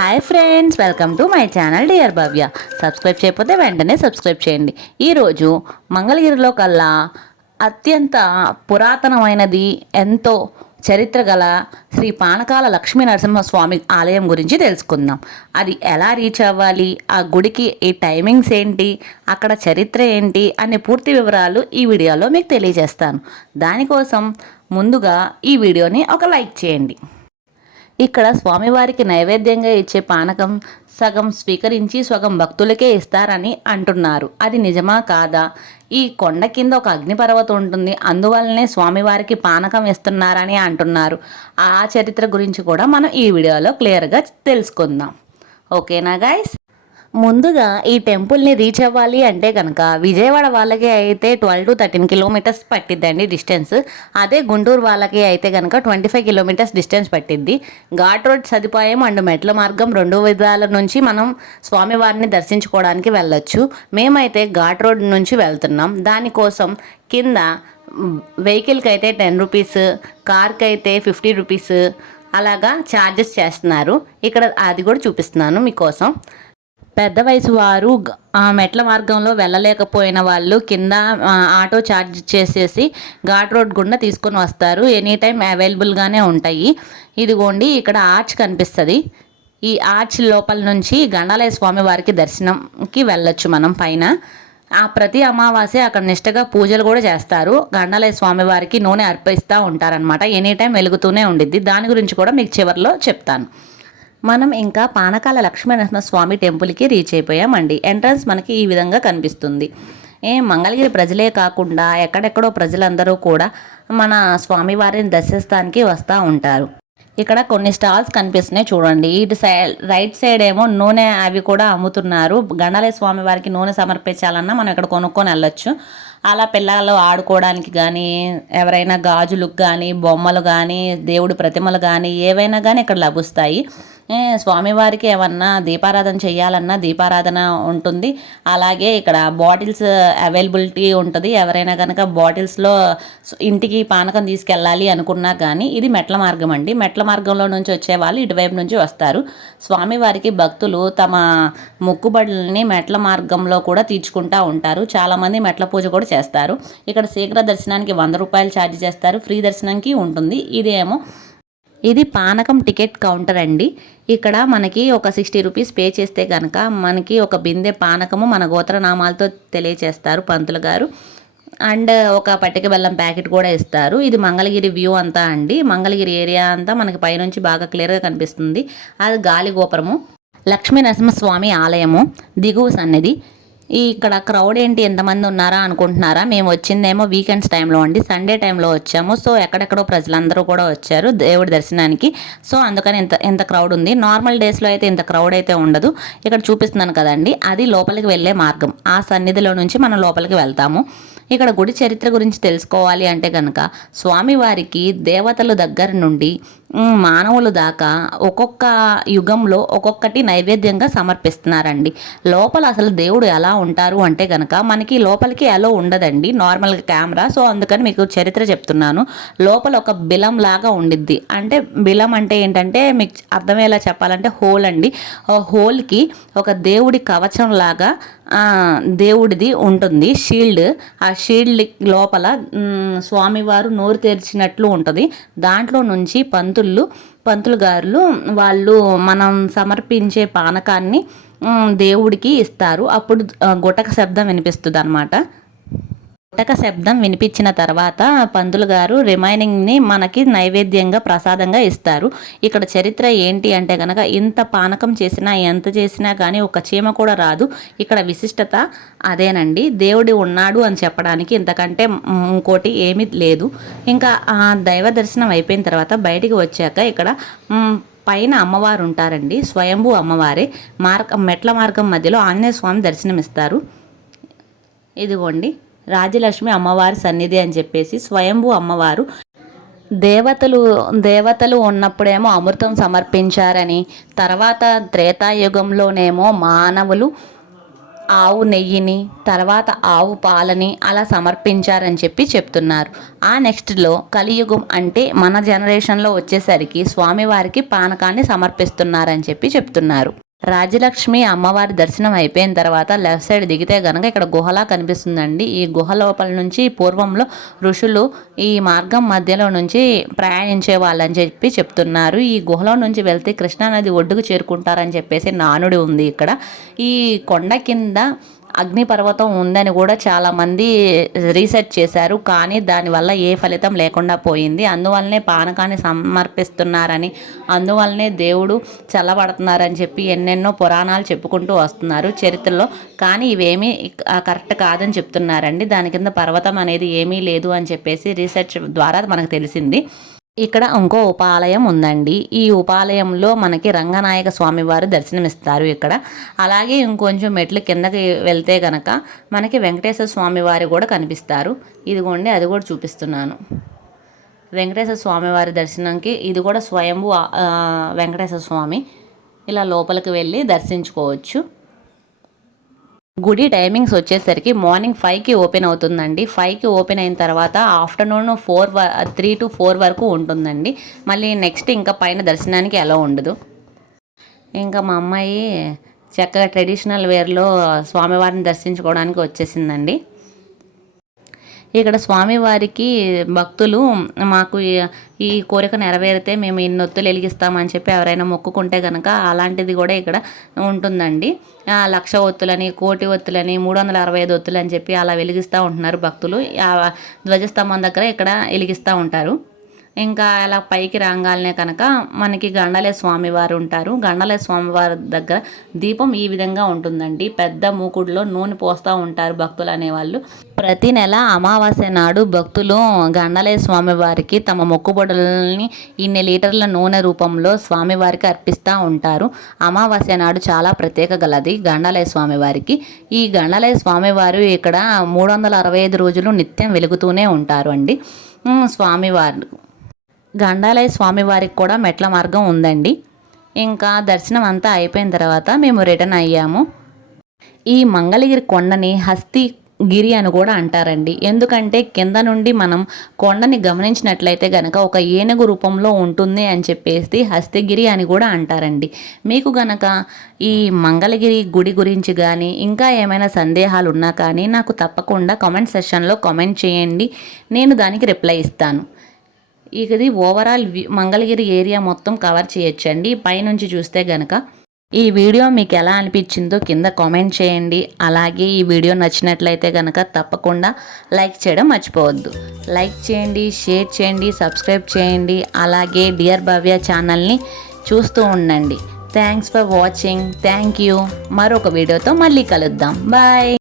Hi friends welcome to my channel dear Bhavya subscribe చేయకపోతే వెంటనే subscribe చేయండి. ఈరోజు మంగళగిరిలో కల్లా అత్యంత పురాతనమైనది ఎంతో చరిత్ర గల శ్రీ పానకాల లక్ష్మీ నరసింహస్వామి ఆలయం గురించి తెలుసుకుందాం. అది ఎలా రీచ్ అవ్వాలి? ఆ గుడికి ఈ టైమింగ్స్ ఏంటి? అక్కడ చరిత్ర ఏంటి? అనే పూర్తి వివరాలు ఈ వీడియోలో మీకు తెలియజేస్తాను. దానికోసం ముందుగా ఈ వీడియోని ఒక లైక్ చేయండి. ఇక్కడ స్వామివారికి నైవేద్యంగా ఇచ్చే పానకం సగం స్వీకరించి సగం భక్తులకే ఇస్తారని అంటున్నారు. అది నిజమా కాదా? ఈ కొండ కింద ఒక అగ్నిపర్వతం ఉంటుంది. అందువల్లనే స్వామివారికి పానకం ఇస్తున్నారని అంటున్నారు. ఆ చరిత్ర గురించి కూడా మనం ఈ వీడియోలో క్లియర్గా తెలుసుకుందాం. ఓకేనా గాయస్ ముందుగా ఈ టెంపుల్ని రీచ్ అవ్వాలి అంటే కనుక విజయవాడ వాళ్ళకి అయితే ట్వెల్వ్ టు థర్టీన్ కిలోమీటర్స్ పట్టిద్దండి డిస్టెన్స్. అదే గుంటూరు వాళ్ళకి అయితే కనుక ట్వంటీ ఫైవ్ కిలోమీటర్స్ డిస్టెన్స్ పట్టిద్ది. ఘాట్ రోడ్ సదుపాయం అండ్ మెట్ల మార్గం రెండు విధాల నుంచి మనం స్వామివారిని దర్శించుకోవడానికి వెళ్ళొచ్చు. మేమైతే ఘాట్ రోడ్ నుంచి వెళ్తున్నాం. దానికోసం కింద వెహికల్కి అయితే టెన్ రూపీస్ కార్కి అయితే ఫిఫ్టీ రూపీస్ అలాగా ఛార్జెస్ చేస్తున్నారు. ఇక్కడ అది కూడా చూపిస్తున్నాను మీకోసం. పెద్ద వయసు వారు ఆ మెట్ల మార్గంలో వెళ్ళలేకపోయిన వాళ్ళు కింద ఆటో ఛార్జ్ చేసేసి ఘాట్ రోడ్ గుండా తీసుకొని వస్తారు. ఎనీ టైం అవైలబుల్గానే ఉంటాయి. ఇదిగోండి ఇక్కడ ఆర్చ్ కనిపిస్తుంది. ఈ ఆర్చ్ లోపల నుంచి గండాలయ స్వామి వారికి దర్శనంకి వెళ్ళొచ్చు మనం పైన. ఆ ప్రతి అమావాస్య అక్కడ నిష్టగా పూజలు కూడా చేస్తారు. గండాలయ స్వామి వారికి నూనె అర్పిస్తూ ఉంటారనమాట ఎనీ టైం వెలుగుతూనే ఉండిద్ది. దాని గురించి కూడా మీకు చివరిలో చెప్తాను. మనం ఇంకా పానకాల లక్ష్మీనరసింహ స్వామి టెంపుల్కి రీచ్ అయిపోయామండి. ఎంట్రన్స్ మనకి ఈ విధంగా కనిపిస్తుంది. ఏ మంగళగిరి ప్రజలే కాకుండా ఎక్కడెక్కడో ప్రజలందరూ కూడా మన స్వామివారిని దర్శిస్తానికి వస్తూ ఉంటారు. ఇక్కడ కొన్ని స్టాల్స్ కనిపిస్తున్నాయి చూడండి. ఇటు సైడ్ రైట్ సైడ్ ఏమో నూనె అవి కూడా అమ్ముతున్నారు. గండాలయ స్వామి వారికి నూనె సమర్పించాలన్నా మనం ఇక్కడ కొనుక్కొని వెళ్ళొచ్చు. అలా పిల్లలు ఆడుకోవడానికి కానీ ఎవరైనా గాజులకు కానీ బొమ్మలు కానీ దేవుడి ప్రతిమలు కానీ ఏవైనా కానీ ఇక్కడ లభిస్తాయి. స్వామివారికి ఏమన్నా దీపారాధన చేయాలన్నా దీపారాధన ఉంటుంది. అలాగే ఇక్కడ బాటిల్స్ అవైలబిలిటీ ఉంటుంది. ఎవరైనా కనుక బాటిల్స్లో ఇంటికి పానకం తీసుకెళ్ళాలి అనుకున్నా కానీ ఇది మెట్ల మార్గం అండి. మెట్ల మార్గంలో నుంచి వచ్చే వాళ్ళు ఇటువైపు నుంచి వస్తారు. స్వామివారికి భక్తులు తమ మొక్కుబడులని మెట్ల మార్గంలో కూడా తీర్చుకుంటా ఉంటారు. చాలామంది మెట్ల పూజ కూడా చేస్తారు. ఇక్కడ శీఘ్ర దర్శనానికి వంద రూపాయలు ఛార్జ్ చేస్తారు. ఫ్రీ దర్శనానికి ఉంటుంది. ఇదేమో ఇది పానకం టికెట్ కౌంటర్ అండి. ఇక్కడ మనకి ఒక సిక్స్టీ రూపీస్ పే చేస్తే కనుక మనకి ఒక బిందె పానకము మన గోత్రనామాలతో తెలియచేస్తారు పంతులు గారు. అండ్ ఒక పట్టిక బెల్లం ప్యాకెట్ కూడా ఇస్తారు. ఇది మంగళగిరి వ్యూ అంతా అండి. మంగళగిరి ఏరియా అంతా మనకి పైనుంచి బాగా క్లియర్గా కనిపిస్తుంది. అది గాలి గోపురము. లక్ష్మీ నరసింహస్వామి ఆలయము. దిగువ సన్నిధి. ఈ ఇక్కడ క్రౌడ్ ఏంటి? ఎంతమంది ఉన్నారా అనుకుంటున్నారా? మేము వచ్చిందేమో వీకెండ్స్ టైంలో అండి. సండే టైంలో వచ్చాము. సో ఎక్కడెక్కడో ప్రజలందరూ కూడా వచ్చారు దేవుడి దర్శనానికి. సో అందుకని ఇంత ఇంత క్రౌడ్ ఉంది. నార్మల్ డేస్లో అయితే ఇంత క్రౌడ్ అయితే ఉండదు. ఇక్కడ చూపిస్తున్నాను కదండి. అది లోపలికి వెళ్ళే మార్గం. ఆ సన్నిధిలో నుంచి మనం లోపలికి వెళ్తాము. ఇక్కడ గుడి చరిత్ర గురించి తెలుసుకోవాలి అంటే కనుక స్వామివారికి దేవతల దగ్గర నుండి మానవులు దాకా ఒక్కొక్క యుగంలో ఒక్కొక్కటి నైవేద్యంగా సమర్పిస్తున్నారండి. లోపల అసలు దేవుడు ఎలా ఉంటారు అంటే కనుక మనకి లోపలికి ఎలా ఉండదండి. నార్మల్గా కెమెరా సో అందుకని మీకు చరిత్ర చెప్తున్నాను. లోపల ఒక బిలం లాగా ఉండిద్ది. అంటే బిలం అంటే ఏంటంటే మీకు అర్థమయ్యేలా చెప్పాలంటే హోల్ అండి. హోల్కి ఒక దేవుడి కవచం లాగా దేవుడిది ఉంటుంది. షీల్డ్ ఆ షీల్డ్ లోపల స్వామివారు నోరు తెరిచినట్లు ఉంటుంది. దాంట్లో నుంచి పంతులు పంతులు గారులు వాళ్ళు మనం సమర్పించే పానకాన్ని దేవుడికి ఇస్తారు. అప్పుడు గుటక శబ్దం వినిపిస్తుంది అనమాట గుటక శబ్దం వినిపించిన తర్వాత పంతులు గారు రిమైనింగ్ని మనకి నైవేద్యంగా ప్రసాదంగా ఇస్తారు. ఇక్కడ చరిత్ర ఏంటి అంటే కనుక ఇంత పానకం చేసినా ఎంత చేసినా కానీ ఒక చీమ కూడా రాదు. ఇక్కడ విశిష్టత అదేనండి. దేవుడు ఉన్నాడు అని చెప్పడానికి ఇంతకంటే ఇంకోటి ఏమీ లేదు. ఇంకా ఆ దైవ దర్శనం అయిపోయిన తర్వాత బయటికి వచ్చాక ఇక్కడ పైన అమ్మవారు ఉంటారండి. స్వయంభూ అమ్మవారే. మార్గ మెట్ల మార్గం మధ్యలో ఆంజనేయ స్వామి దర్శనమిస్తారు. ఇదిగోండి. రాజలక్ష్మి అమ్మవారి సన్నిధి అని చెప్పేసి స్వయంభూ అమ్మవారు దేవతలు దేవతలు ఉన్నప్పుడేమో అమృతం సమర్పించారని తర్వాత త్రేతాయుగంలోనేమో మానవులు ఆవు నెయ్యిని తర్వాత ఆవు పాలని అలా సమర్పించారని చెప్పి చెప్తున్నారు. ఆ నెక్స్ట్లో కలియుగం అంటే మన జనరేషన్లో వచ్చేసరికి స్వామివారికి పానకాన్ని సమర్పిస్తున్నారని చెప్పి చెప్తున్నారు. రాజలక్ష్మి అమ్మవారి దర్శనం అయిపోయిన తర్వాత లెఫ్ట్ సైడ్ దిగితే గనక ఇక్కడ గుహలా కనిపిస్తుందండి. ఈ గుహ లోపల నుంచి పూర్వంలో ఋషులు ఈ మార్గం మధ్యలో నుంచి ప్రయాణించే వాళ్ళని చెప్పి చెప్తున్నారు. ఈ గుహలో నుంచి వెళ్తే కృష్ణానది ఒడ్డుకు చేరుకుంటారని చెప్పేసి నానుడి ఉంది ఇక్కడ. ఈ కొండ కింద అగ్నిపర్వతం ఉందని కూడా చాలామంది రీసెర్చ్ చేశారు కానీ దానివల్ల ఏ ఫలితం లేకుండా పోయింది. అందువల్లనే పానకాన్ని సమర్పిస్తున్నారని అందువల్లనే దేవుడు చల్లబడుతున్నారని చెప్పి ఎన్నెన్నో పురాణాలు చెప్పుకుంటూ వస్తున్నారు చరిత్రలో. కానీ ఇవేమీ కరెక్ట్ కాదని చెప్తున్నారండి. దాని కింద పర్వతం అనేది ఏమీ లేదు అని చెప్పేసి రీసెర్చ్ ద్వారా మనకు తెలిసింది. ఇక్కడ ఇంకో ఉపాలయం ఉందండి. ఈ ఉపాలయంలో మనకి రంగనాయక స్వామివారు దర్శనమిస్తారు ఇక్కడ. అలాగే ఇంకొంచెం మెట్లు కిందకి వెళ్తే గనక మనకి వెంకటేశ్వర స్వామివారు కూడా కనిపిస్తారు. ఇదిగోండి అది కూడా చూపిస్తున్నాను. వెంకటేశ్వర స్వామివారి దర్శనంకి ఇది కూడా స్వయంభూ వెంకటేశ్వర స్వామి. ఇలా లోపలికి వెళ్ళి దర్శించుకోవచ్చు. గుడి టైమింగ్స్ వచ్చేసరికి మార్నింగ్ ఫైవ్కి ఓపెన్ అవుతుందండి. ఫైవ్కి ఓపెన్ అయిన తర్వాత afternoon four three to four వరకు ఉంటుందండి. మళ్ళీ నెక్స్ట్ ఇంకా పైన దర్శనానికి ఎలా ఉండదు. ఇంకా మా అమ్మాయి చక్కగా ట్రెడిషనల్ వేర్లో స్వామివారిని దర్శించుకోవడానికి వచ్చేసిందండి. ఇక్కడ స్వామివారికి భక్తులు మాకు ఈ కోరిక నెరవేరితే మేము ఇన్ని ఒత్తులు వెలిగిస్తామని చెప్పి ఎవరైనా మొక్కుకుంటే కనుక అలాంటిది కూడా ఇక్కడ ఉంటుందండి. లక్ష ఒత్తులని కోటి ఒత్తులని మూడు వందల అరవై ఐదు ఒత్తులు అని చెప్పి అలా వెలిగిస్తూ ఉంటున్నారు భక్తులు. ధ్వజస్తంభం దగ్గర ఇక్కడ వెలిగిస్తూ ఉంటారు. ఇంకా అలా పైకి రాగాలనే కనుక మనకి గండలే స్వామివారు ఉంటారు. గండలే స్వామివారి దగ్గర దీపం ఈ విధంగా ఉంటుందండి. పెద్ద మూకుడులో నూనె పోస్తూ ఉంటారు భక్తులు అనేవాళ్ళు. ప్రతి నెల అమావాస్య నాడు భక్తులు గండలే స్వామివారికి తమ మొక్కుబడులని ఇన్ని లీటర్ల నూనె రూపంలో స్వామివారికి అర్పిస్తూ ఉంటారు. అమావాస్య నాడు చాలా ప్రత్యేక గలది గండాలయ స్వామివారికి. ఈ గండాలయ స్వామివారు ఇక్కడ మూడు వందల అరవై ఐదు రోజులు నిత్యం వెలుగుతూనే ఉంటారు అండి. స్వామివారు గండాలయ స్వామివారికి కూడా మెట్ల మార్గం ఉందండి. ఇంకా దర్శనం అంతా అయిపోయిన తర్వాత మేము రిటర్న్ అయ్యాము. ఈ మంగళగిరి కొండని హస్తి గిరి అని కూడా అంటారండి. ఎందుకంటే కింద నుండి మనం కొండని గమనించినట్లయితే గనక ఒక ఏనుగు రూపంలో ఉంటుంది అని చెప్పేసి హస్తిగిరి అని కూడా అంటారండి. మీకు గనక ఈ మంగళగిరి గుడి గురించి కానీ ఇంకా ఏమైనా సందేహాలు ఉన్నా కానీ నాకు తప్పకుండా కామెంట్ సెషన్లో కామెంట్ చేయండి. నేను దానికి రిప్లై ఇస్తాను. ఇది ఓవరాల్ మంగళగిరి ఏరియా మొత్తం కవర్ చేయొచ్చండి. పైనుంచి చూస్తే గనక ఈ వీడియో మీకు ఎలా అనిపించిందో కింద కామెంట్ చేయండి. అలాగే ఈ వీడియో నచ్చినట్లయితే కనుక తప్పకుండా లైక్ చేయడం మర్చిపోవద్దు. లైక్ చేయండి షేర్ చేయండి సబ్స్క్రైబ్ చేయండి. అలాగే డియర్ భవ్య ఛానల్ని చూస్తూ ఉండండి. Thanks for watching thank you మరొక వీడియోతో మళ్ళీ కలుద్దాం. బాయ్